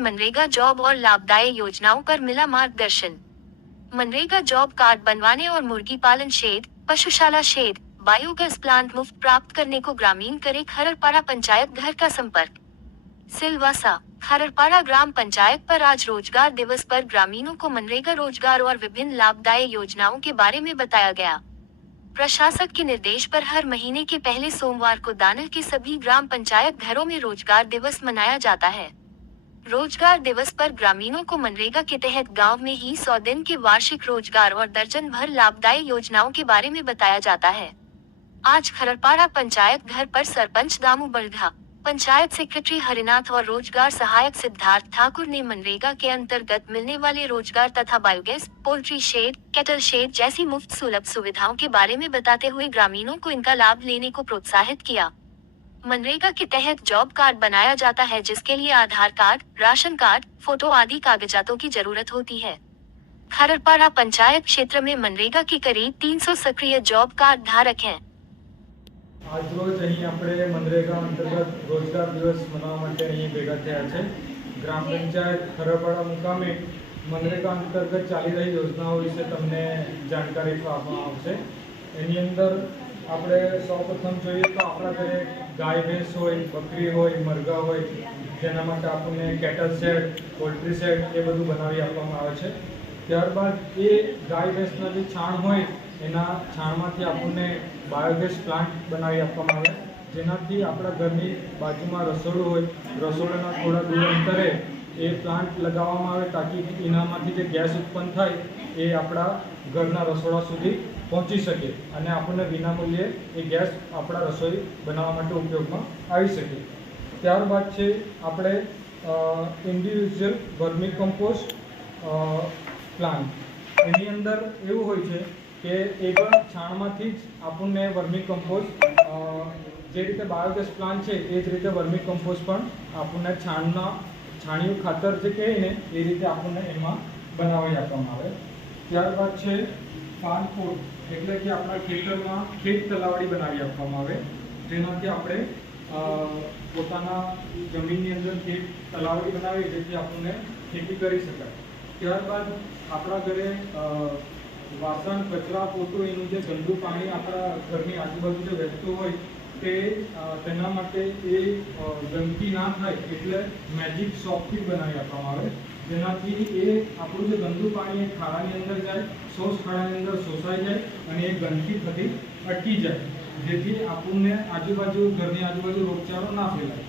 MNREGA job और लाभदायक योजनाओं पर मिला मार्गदर्शन। मनरेगा जॉब कार्ड बनवाने और मुर्गी पालन शेड, पशुशाला शेड, बायोगैस प्लांट मुफ्त प्राप्त करने को ग्रामीण करे खरड़पाड़ा पंचायत घर का संपर्क। सिलवासा खरड़पाड़ा ग्राम पंचायत पर आज रोजगार दिवस पर ग्रामीणों को मनरेगा रोजगार और विभिन्न लाभदायक योजनाओं के बारे में बताया गया। प्रशासक के निर्देश पर हर महीने के पहले सोमवार को दानल के सभी ग्राम पंचायत घरों में रोजगार दिवस मनाया जाता है। रोजगार दिवस पर ग्रामीणों को मनरेगा के तहत गांव में ही 100 दिन के वार्षिक रोजगार और दर्जन भर लाभदायक योजनाओं के बारे में बताया जाता है। आज खरड़पाड़ा पंचायत घर पर सरपंच दामू बड़धा, पंचायत सेक्रेटरी हरिनाथ और रोजगार सहायक सिद्धार्थ ठाकुर ने मनरेगा के अंतर्गत मिलने वाले रोजगार तथा biogas, poultry shed, cattle shed जैसी मुफ्त सुलभ सुविधाओं के बारे में बताते हुए ग्रामीणों को इनका लाभ लेने को प्रोत्साहित किया। मनरेगा के तहत जॉब कार्ड बनाया जाता है, जिसके लिए आधार कार्ड, राशन कार्ड, फोटो आदि कागजातों की जरूरत होती है। खरड़पाड़ा पंचायत क्षेत्र में मनरेगा के करीब 300 सक्रिय जॉब कार्ड धारक हैं। आज रोज અહીં આપણે મનરેગા અંતર્ગત રોજગાર દિવસ મનાવવા માટે અહીં ભેગા થયા છે। ગ્રામ પંચાયત ખરડપાડા મુકામે મનરેગા અંતર્ગત ચાલી રહી યોજનાઓ વિશે તમને જાણકારી આપવામાં આવશે। એની અંદર આપણે સૌપ્રથમ જોઈએ તો આપણા ઘરે ગાય ભેંસ હોય, બકરી હોય, મરઘા હોય, જેના માટે આપણને કેટલ શેડ, પોલ્ટ્રી શેડ એ બધું બનાવી આપવામાં આવે છે। ત્યારબાદ એ ગાય ભેંસના જે છાણ હોય એના છાણમાંથી આપણને બાયોગેસ પ્લાન્ટ બનાવી આપવામાં આવે, જેનાથી આપણા ઘરની બાજુમાં રસોડું હોય, રસોડાના થોડા દૂર અંતરે એ પ્લાન્ટ લગાવવામાં આવે તાકી એનામાંથી જે ગેસ ઉત્પન્ન થાય એ આપણા ઘરના રસોડા સુધી પહોંચી શકે અને આપણને વિનામૂલ્યે એ ગેસ આપણા રસોઈ બનાવવા માટે ઉપયોગમાં આવી શકે। ત્યારબાદ છે આપણે ઇન્ડિવિજ્યુઅલ વર્મી કમ્પોસ્ટ પ્લાન્ટ। એની અંદર એવું હોય છે કે એ પણ છાણમાંથી જ આપણને વર્મી કમ્પોસ્ટ, જે રીતે બાયોગેસ પ્લાન્ટ છે એ જ રીતે વર્મી કમ્પોસ્ટ પણ આપણને છાણિયું ખાતર જે કહે ને એ રીતે આપણને એમાં બનાવી આપવામાં આવે। ત્યારબાદ છે ફાર્મ ફૂડ, એટલે કે આપણા ખેતરમાં ખેત તલાવડી બનાવી આપવામાં આવે, જેનાથી આપણે પોતાના જમીનની અંદર ખેત તલાવડી બનાવી જેથી આપણને ખેતી કરી શકાય। ત્યારબાદ આપણા ઘરે વાસણ, કચરા, પોતું એનું જે ગંદુ પાણી આપણા ઘરની આજુબાજુ જે વહેતું હોય તે તેના માટે એ ગંદકી ના થાય એટલે મેજિક સોપથી બનાવી આપવામાં આવે, જેનાથી એ આપણું જે ગંદુ પાણી એ ખાડાની અંદર જાય, શોષ ખાડાની અંદર શોષાઈ જાય અને એ ગંદકી થતી અટકી જાય, જેથી આપણને ઘરની આજુબાજુ રોગચાળો ના ફેલાય।